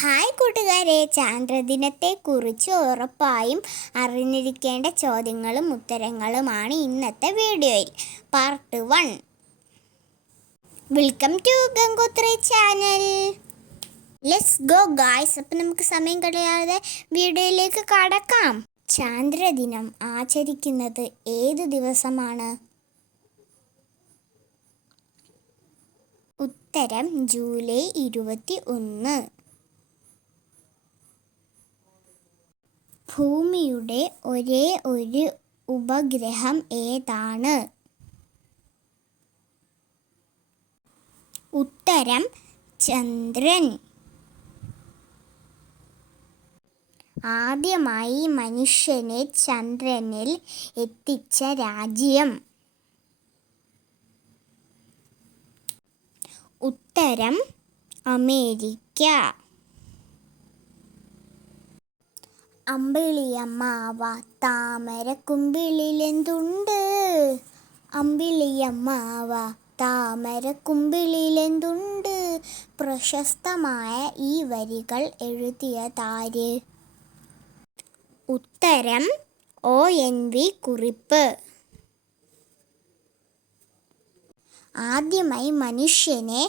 Hi കൂട്ടുകാരെ, ചാന്ദ്രദിനത്തെക്കുറിച്ച് ഉറപ്പായും അറിഞ്ഞിരിക്കേണ്ട ചോദ്യങ്ങളും ഉത്തരങ്ങളുമാണ് ഇന്നത്തെ വീഡിയോയിൽ. Part 1. Welcome to Gangotri channel. Let's go guys. അപ്പം നമുക്ക് സമയം കളയാതെ വീഡിയോയിലേക്ക് കടക്കാം. ചാന്ദ്രദിനം ആചരിക്കുന്നത് ഏത് ദിവസമാണ്? ഉത്തരം ജൂലൈ 21. ഭൂമിയുടെ ഒരേ ഒരു ഉപഗ്രഹം ഏതാണ്? ഉത്തരം ചന്ദ്രൻ. ആദ്യമായി മനുഷ്യനെ ചന്ദ്രനിൽ എത്തിച്ച രാജ്യം? ഉത്തരം അമേരിക്ക. അമ്പിളിയമ്മാവ താമരക്കുമ്പിളിലെന്തുണ്ട്? അമ്പിളിയമ്മാവ താമരക്കുമ്പിളിലെന്തുണ്ട്? പ്രശസ്തമായ ഈ വരികൾ എഴുതിയതാര്? ഉത്തരം ONV കുറിപ്പ്. ആദ്യമായി മനുഷ്യനെ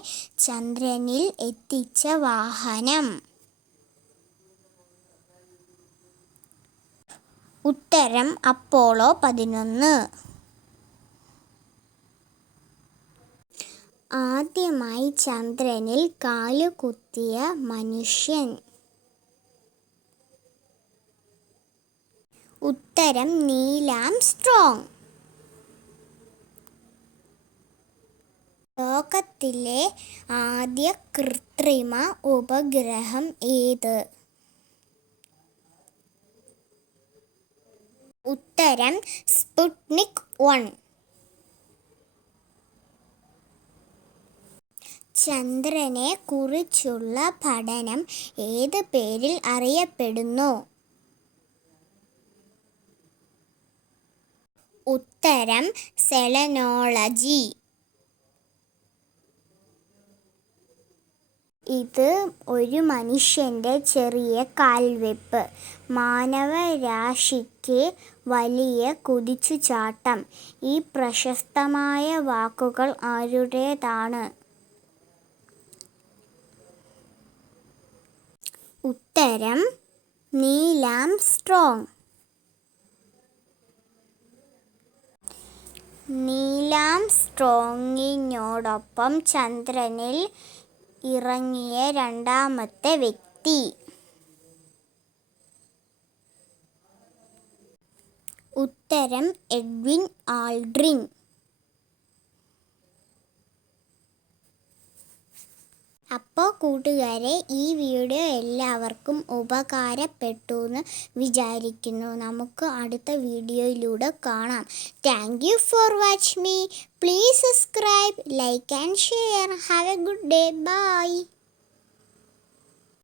ചന്ദ്രനിൽ എത്തിച്ച വാഹനം? ഉത്തരം അപ്പോളോ 11. ആദ്യമായി ചന്ദ്രനിൽ കാലുകുത്തിയ മനുഷ്യൻ? ഉത്തരം നീൽ ആംസ്ട്രോങ്. ലോകത്തിലെ ആദ്യ കൃത്രിമ ഉപഗ്രഹം ഏത്? ഉത്തരം സ്പുട്നിക് 1. ചന്ദ്രനെ കുറിച്ചുള്ള പഠനം ഏത് പേരിൽ അറിയപ്പെടുന്നു? ഉത്തരം സെലനോളജി. ഇത് ഒരു മനുഷ്യൻ്റെ ചെറിയ കാൽവെപ്പ്, മാനവരാശിക്ക് വലിയ കുതിച്ചുചാട്ടം. ഈ പ്രശസ്തമായ വാക്കുകൾ ആരുടേതാണ്? ഉത്തരം നീൽ ആംസ്ട്രോങ്. നീൽ ആംസ്ട്രോങ്ങിനോടൊപ്പം ചന്ദ്രനിൽ ഇറങ്ങിയ രണ്ടാമത്തെ വ്യക്തി? ഉത്തരം എഡ്വിൻ ആൾഡ്രിൻ. അപ്പോൾ കൂട്ടുകാരെ, ഈ വീഡിയോ എല്ലാവർക്കും ഉപകാരപ്പെട്ടു എന്ന് വിചാരിക്കുന്നു. നമുക്ക് അടുത്ത വീഡിയോയിലൂടെ കാണാം. Thank you for watching me. Please subscribe, like and share. Have a good day. By.